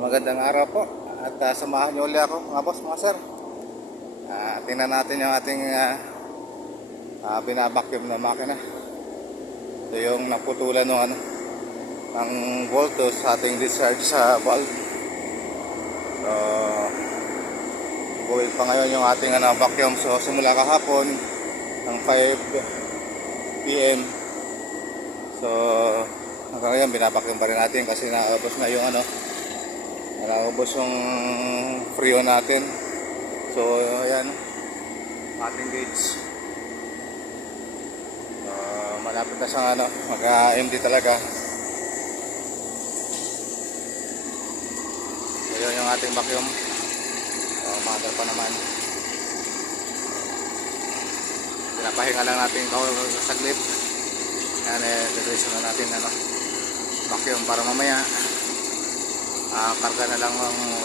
Magandang araw po at samahan niyo ulit ako mga boss, mga sir. Tingnan natin yung ating binabacuum na makina. Ito yung naputulan ng ng bolto sa ating discharge sa valve. Buwil pa ngayon yung ating vacuum. So simula kahapon ng 5 PM. So hanggang ngayon binabacuum pa rin natin kasi naubos na yung naubos yung freo natin. So ayan ating gauge. Malapit na siyang mag-MD talaga. So yun yung ating vacuum. Mother pa naman. Pinapahinga lang natin saglit. Yan diretso na natin vacuum para mamaya karga na lang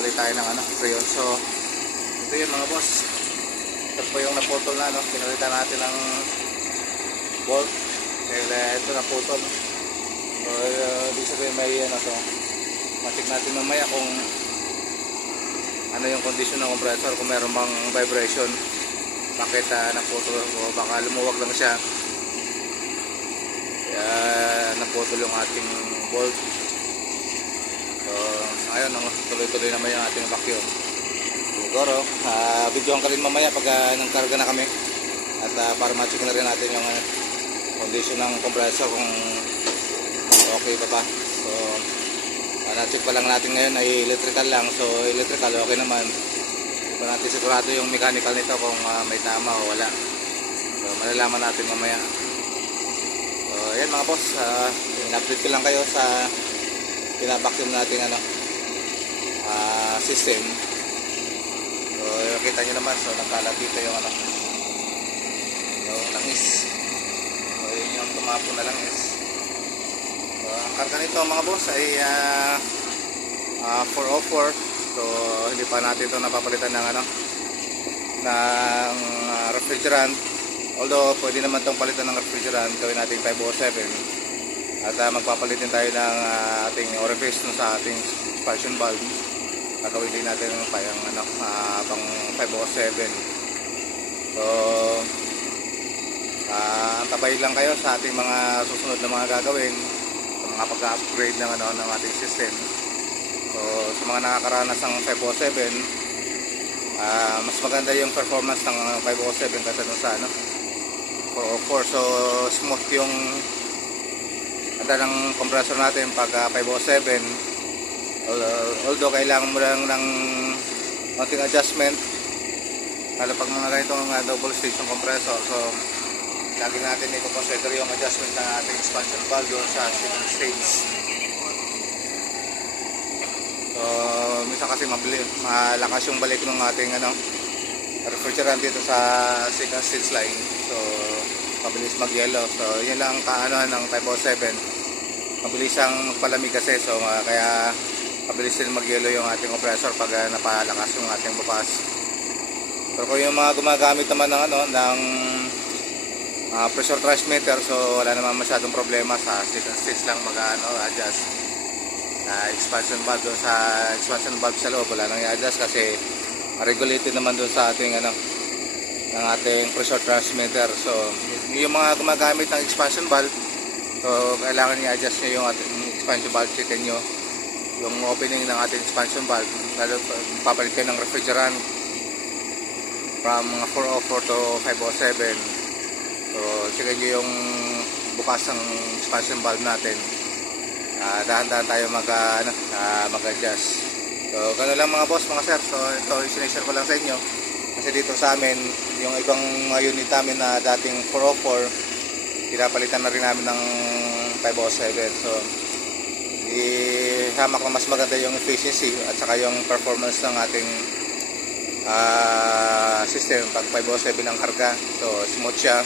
ulit tayo ng freo. So ito yun mga boss, ito po yung naputol na pinalitan natin ng bolt dahil ito naputol. So di sabihin may matik natin mamaya kung ano yung condition ng compressor, kung meron bang vibration, bakit naputol o baka lumuwag lang siya kaya naputol yung ating bolt. So ayun, tuloy-tuloy naman yung ating vacuum. Siguro videohan ka rin mamaya pag nangkarga na kami at para ma-check na rin natin yung condition ng compressor kung okay pa ba. So na-check pa lang natin ngayon ay electrical lang. So electrical okay naman. Hindi pa natin sigurado yung mechanical nito kung may tama o wala. So malalaman natin mamaya. So ayan mga boss, in-update ko lang kayo sa pinabacuum natin system. So kita nyo naman, so nagkalat dito yung yung langis. So yun yung tumapo na langis. So ang karga nito mga boss ay 404. So hindi pa natin ito napapalitan ng ng refrigerant. Although pwede naman itong palitan ng refrigerant, gawin natin 507. At magpapalitin tayo ng ating orifice sa ating expansion valve. Gagawin din natin pang 507. So antabay lang kayo sa ating mga susunod na mga gagawin sa mga pag-upgrade ng ng ating system. So sa mga nakakaranas ng 507, mas maganda yung performance ng 507 kaysa dun sa 404. So smooth yung ng compressor natin pag 507. Although kailangan mo lang ng konting adjustment lalo pag mga ganitong double station compressor. So lagi natin i-consider yung adjustment ng ating expansion valve doon sa second stage. So minsan kasi malakas yung balik ng ating refrigerant dito sa second stage line. So mabilis mag-yellow. So yun lang kaanohan ng 507. Mabilis ang magpalamig kasi, so kaya mabilis din mag-yellow yung ating compressor pag napalakas yung ating bukas. Pero kung yung mga gumagamit naman ng pressure transmitter, so wala naman masyadong problema. Sa second stage lang adjust expansion valve doon sa expansion valve sa loob, wala nang i-adjust kasi regulated naman doon sa ating ng ating pressure transmitter. So yung mga gumagamit ng expansion valve, so kailangan i-adjust nyo yung ating expansion valve. Checkin nyo yung opening ng ating expansion valve, lalo papalit kayo ng refrigerant from 404 to 507. So checkin nyo yung bukas ng expansion valve natin. Dahan-dahan tayo mag-adjust. So gano'n lang mga boss, mga sir. So ito sinishare ko lang sa inyo kasi dito sa amin yung ibang unit namin na dating 404 pinapalitan na rin namin ng 507. So ihamak na mas maganda yung efficiency at saka yung performance ng ating system pag 507 ang karga. So smooth siya,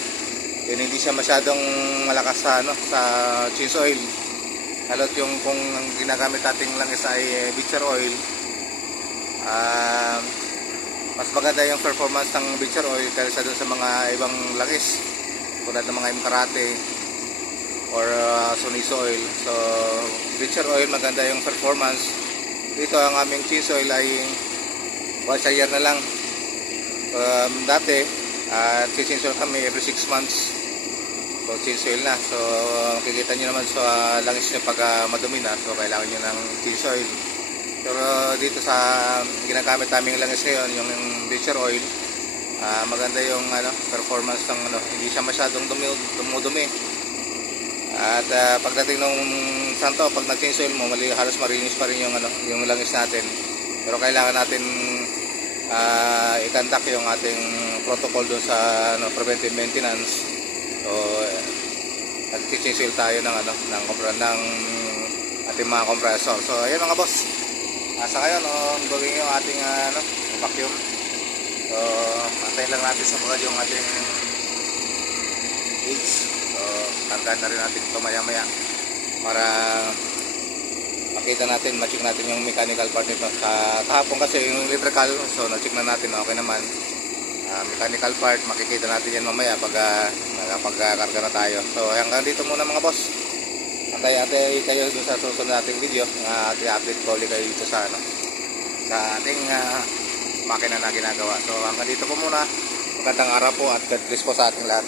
yun, hindi siya masyadong malakas sa sa cheese oil. Halot yung kung ang ginagamit nating langis ay bitter oil, mas maganda yung performance ng bitter oil kaysa doon sa mga ibang langis tulad ng mga Imkarate or Soniso oil. So bitter oil maganda yung performance dito ang aming cheese oil ay once a year na lang. Dati, cheese oil kami every 6 months. So, cheese oil na. So, makikita nyo naman sa langis nyo pag madumi na. So, kailangan nyo ng cheese oil. Pero dito sa ginagamit naming langis ngayon, yung butcher oil, maganda yung performance ng hindi siya masyadong dumudumi. At pagdating ng santo, pag nag-change oil mo, halos marinis pa rin yung langis natin. Pero kailangan natin i-conduct yung ating protocol doon sa preventive maintenance. So, nag-change oil tayo ng ating mga compressor. So, ayan mga boss. Sa ngayon, gawin yung ating vacuum. So, antayin lang natin sa bagay yung ating gauge. So, tandaan na rin natin ito maya-maya para makita natin, ma-check natin yung mechanical part nito. Kahapon kasi yung electrical, so na-check na natin, okay naman. Mechanical part, makikita natin yan mamaya pag nakapagkarga na tayo. So hanggang dito muna mga boss. Antay kayo dun sa susunod nating video. I-update ko ulit kayo dito sa ating makina na ginagawa. So hanggang dito po muna. Magandang araw po at God bless po sa ating lahat.